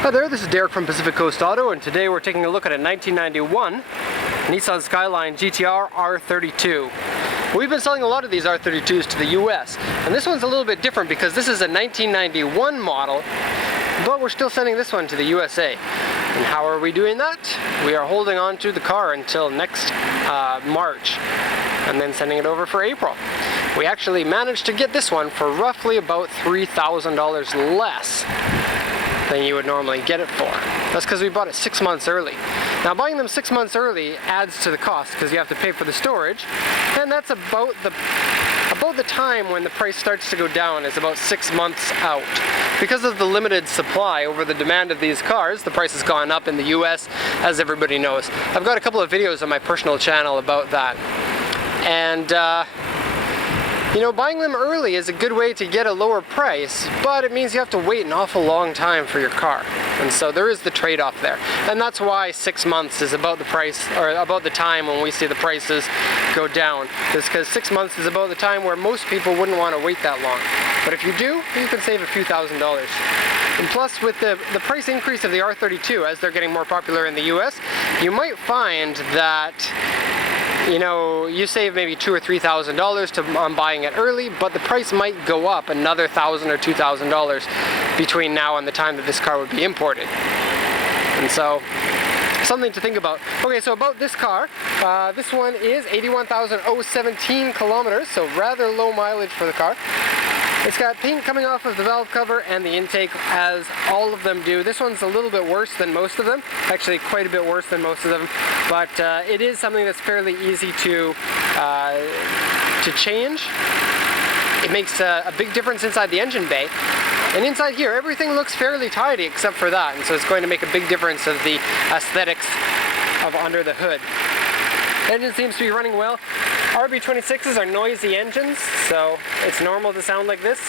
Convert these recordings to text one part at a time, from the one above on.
Hi there, this is Derek from Pacific Coast Auto, and today we're taking a look at a 1991 Nissan Skyline GTR R32. We've been selling a lot of these R32s to the US, and this one's a little bit different because this is a 1991 model, but we're still sending this one to the USA. And how are we doing that? We are holding on to the car until next March, and then sending it over for April. We actually managed to get this one for roughly about $3,000 less than you would normally get it for. That's because we bought it 6 months early. Now, buying them 6 months early adds to the cost because you have to pay for the storage, and that's about the time when the price starts to go down, is about 6 months out. Because of the limited supply over the demand of these cars, the price has gone up in the US, as everybody knows. I've got a couple of videos on my personal channel about that. And you know, buying them early is a good way to get a lower price, but it means you have to wait an awful long time for your car. And so there is the trade-off there. And that's why 6 months is about the price, or about the time when we see the prices go down. It's because 6 months is about the time where most people wouldn't want to wait that long. But if you do, you can save a few $1,000s. And plus, with the price increase of the R32, as they're getting more popular in the US, you might find that, you know, you save maybe $2,000 or $3,000 on buying it early, but the price might go up another $1,000 or $2,000 between now and the time that this car would be imported. And so, something to think about. Okay, so about this car, this one is 81,017 kilometers, so rather low mileage for the car. It's got paint coming off of the valve cover and the intake, as all of them do. This one's a little bit worse than most of them, actually quite a bit worse than most of them, but it is something that's fairly easy to change. It makes a big difference inside the engine bay. And inside here, everything looks fairly tidy except for that, and so it's going to make a big difference of the aesthetics of under the hood. Engine seems to be running well. RB26s are noisy engines, so it's normal to sound like this.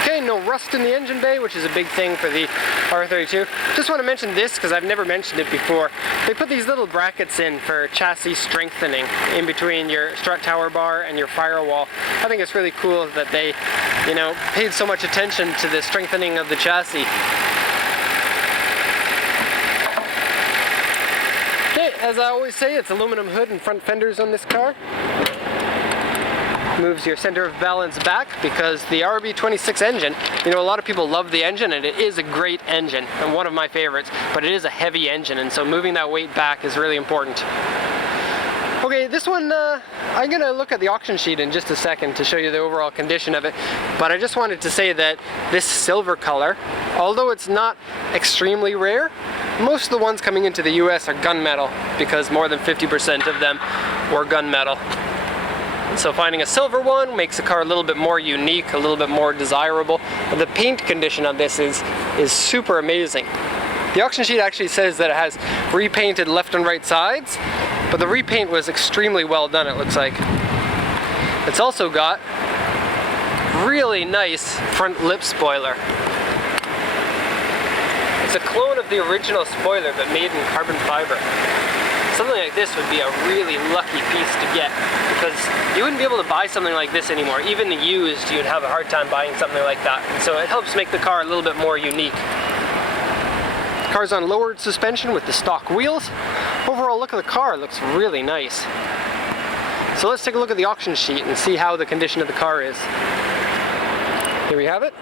Okay, no rust in the engine bay, which is a big thing for the R32. Just want to mention this because I've never mentioned it before. They put these little brackets in for chassis strengthening in between your strut tower bar and your firewall. I think it's really cool that they, you know, paid so much attention to the strengthening of the chassis. Okay, as I always say, it's aluminum hood and front fenders on this car. Moves your center of balance back because the RB26 engine, you know, a lot of people love the engine, and it is a great engine and one of my favorites, but it is a heavy engine, and so moving that weight back is really important. Okay, this one, I'm going to look at the auction sheet in just a second to show you the overall condition of it, but I just wanted to say that this silver color, although it's not extremely rare, most of the ones coming into the US are gunmetal because more than 50% of them were gunmetal. So finding a silver one makes the car a little bit more unique, a little bit more desirable. But the paint condition on this is super amazing. The auction sheet actually says that it has repainted left and right sides, but the repaint was extremely well done, it looks like. It's also got really nice front lip spoiler. It's a clone of the original spoiler but made in carbon fiber. Something like this would be a really lucky piece to get because you wouldn't be able to buy something like this anymore. Even the used, you'd have a hard time buying something like that. And so it helps make the car a little bit more unique. The car's on lowered suspension with the stock wheels. Overall look of the car looks really nice. So let's take a look at the auction sheet and see how the condition of the car is. Here we have it.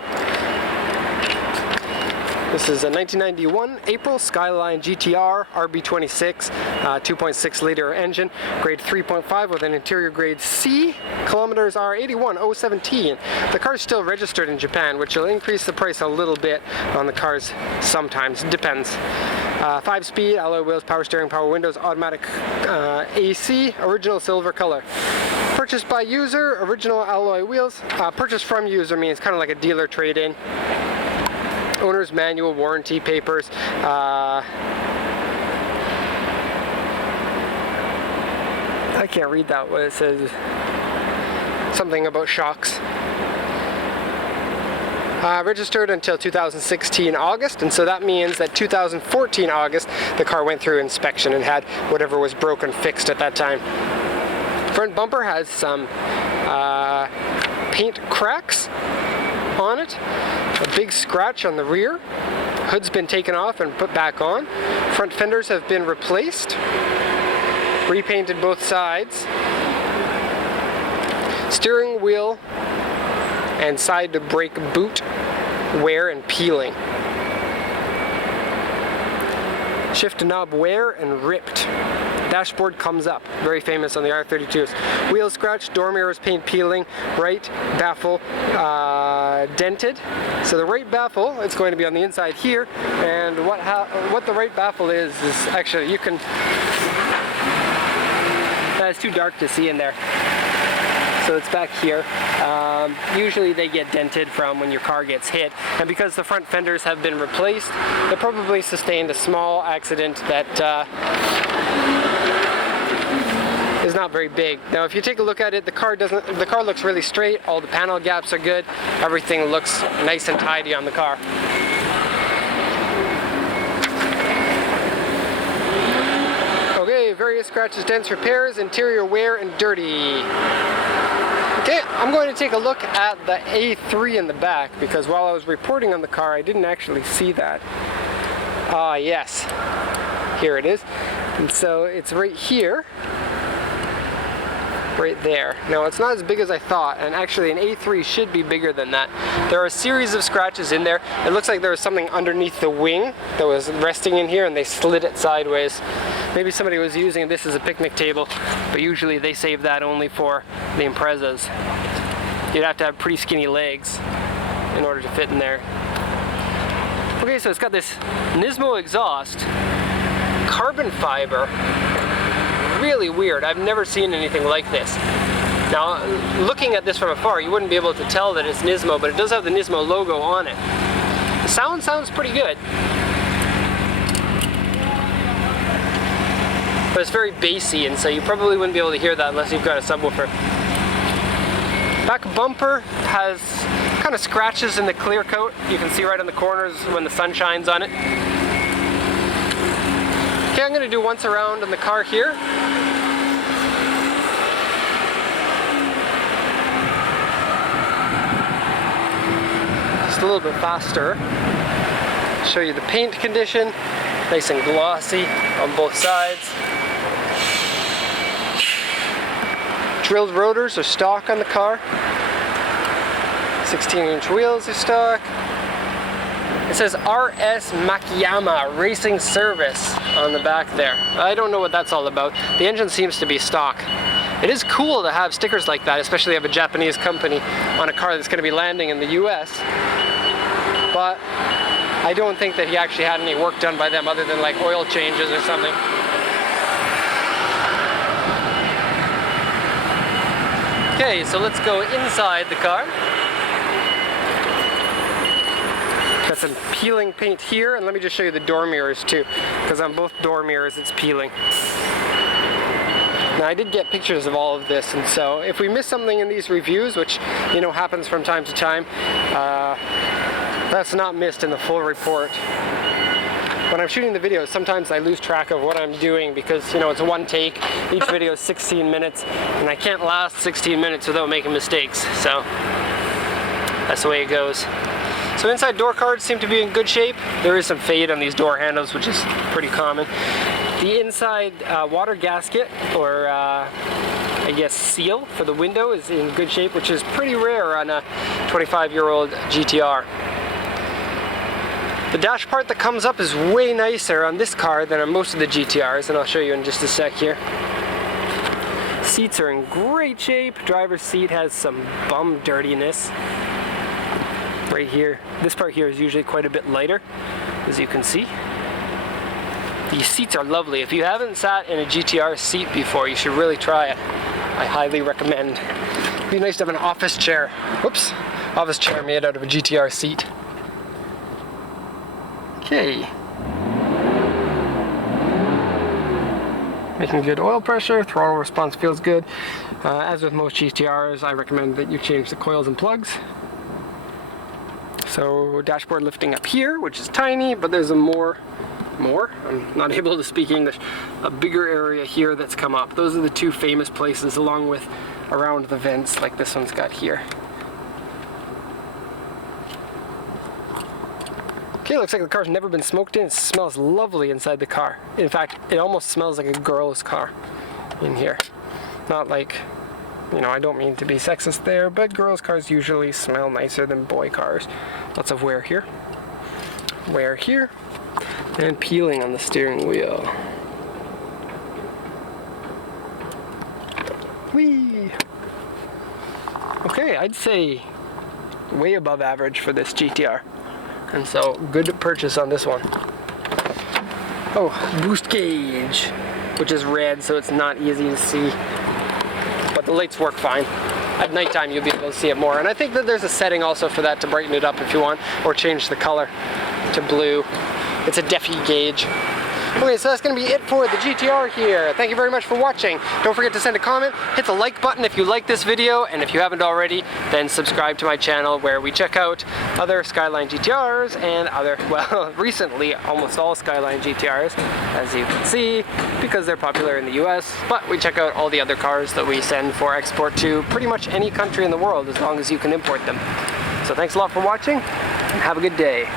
This is a 1991 April Skyline GTR RB26 2.6 liter engine, grade 3.5 with an interior grade C. Kilometers are 81,017. The car is still registered in Japan, which will increase the price a little bit on the cars sometimes. It depends. 5-speed, alloy wheels, power steering, power windows, automatic AC, original silver color. Purchased by user, original alloy wheels. Purchased from user means kind of like a dealer trade-in. Owner's manual, warranty papers. I can't read that, what it says. Something about shocks. Registered until 2016 August, and so that means that 2014 August the car went through inspection and had whatever was broken fixed at that time. Front bumper has some paint cracks on it, a big scratch on the rear. Hood's been taken off and put back on. Front fenders have been replaced, repainted both sides. Steering wheel and side brake boot wear and peeling. Shift knob wear and ripped. Dashboard comes up. Very famous on the R32s. Wheel scratch, door mirrors paint peeling, right baffle dented. So the right baffle, it's going to be on the inside here, and what the right baffle is actually, you can, it's too dark to see in there. So it's back here. Usually they get dented from when your car gets hit, and because the front fenders have been replaced, they probably sustained a small accident that is not very big. Now if you take a look at it, the car looks really straight, all the panel gaps are good, everything looks nice and tidy on the car. Okay, various scratches, dents, repairs, interior wear and dirty. Okay, I'm going to take a look at the A3 in the back, because while I was reporting on the car, I didn't actually see that. Ah, yes. Here it is. And so it's right here. Right there. Now it's not as big as I thought, and actually an A3 should be bigger than that. There are a series of scratches in there. It looks like there was something underneath the wing that was resting in here and they slid it sideways. Maybe somebody was using this as a picnic table, but usually they save that only for the Imprezas. You'd have to have pretty skinny legs in order to fit in there. Okay, so it's got this Nismo exhaust, carbon fiber. Really weird. I've never seen anything like this. Now, looking at this from afar, you wouldn't be able to tell that it's Nismo, but it does have the Nismo logo on it. The sound sounds pretty good, but it's very bassy, and so you probably wouldn't be able to hear that unless you've got a subwoofer. Back bumper has kind of scratches in the clear coat. You can see right on the corners when the sun shines on it. Okay, I'm going to do once around in the car here. Just a little bit faster. Show you the paint condition. Nice and glossy on both sides. Drilled rotors are stock on the car. 16-inch wheels are stock. It says RS Makiyama Racing Service on the back there. I don't know what that's all about. The engine seems to be stock. It is cool to have stickers like that, especially of a Japanese company on a car that's going to be landing in the US. But I don't think that he actually had any work done by them other than like oil changes or something. Okay, so let's go inside the car. Got some peeling paint here, and let me just show you the door mirrors too, because on both door mirrors it's peeling. Now I did get pictures of all of this, and so if we miss something in these reviews, which you know happens from time to time, that's not missed in the full report. When I'm shooting the videos, sometimes I lose track of what I'm doing because, you know, it's one take. Each video is 16 minutes, and I can't last 16 minutes without making mistakes. So that's the way it goes. So inside door cards seem to be in good shape. There is some fade on these door handles, which is pretty common. The inside water gasket, or I guess seal for the window, is in good shape, which is pretty rare on a 25-year-old GTR. The dash part that comes up is way nicer on this car than on most of the GTRs, and I'll show you in just a sec here. Seats are in great shape. Driver's seat has some bum dirtiness right here. This part here is usually quite a bit lighter, as you can see. These seats are lovely. If you haven't sat in a GTR seat before, you should really try it. I highly recommend. It'd be nice to have an office chair. Whoops. Office chair made out of a GTR seat. Okay. Making good oil pressure, throttle response feels good. As with most GTRs, I recommend that you change the coils and plugs. So dashboard lifting up here, which is tiny, but there's a more, I'm not able to speak English, a bigger area here that's come up. Those are the two famous places, along with around the vents like this one's got here. Okay, looks like the car's never been smoked in. It smells lovely inside the car. In fact, it almost smells like a girl's car in here. Not like, you know, I don't mean to be sexist there, but girls' cars usually smell nicer than boy cars. Lots of wear here. Wear here. And peeling on the steering wheel. Whee! Okay, I'd say way above average for this GTR. And so, good purchase on this one. Oh, boost gauge, which is red, so it's not easy to see. But the lights work fine. At nighttime, you'll be able to see it more. And I think that there's a setting also for that to brighten it up if you want, or change the color to blue. It's a DEFI gauge. Okay, so that's going to be it for the GTR here. Thank you very much for watching. Don't forget to send a comment, hit the like button if you like this video, and if you haven't already, then subscribe to my channel where we check out other Skyline GTRs and other, well, recently almost all Skyline GTRs, as you can see, because they're popular in the US, but we check out all the other cars that we send for export to pretty much any country in the world as long as you can import them. So thanks a lot for watching, and have a good day.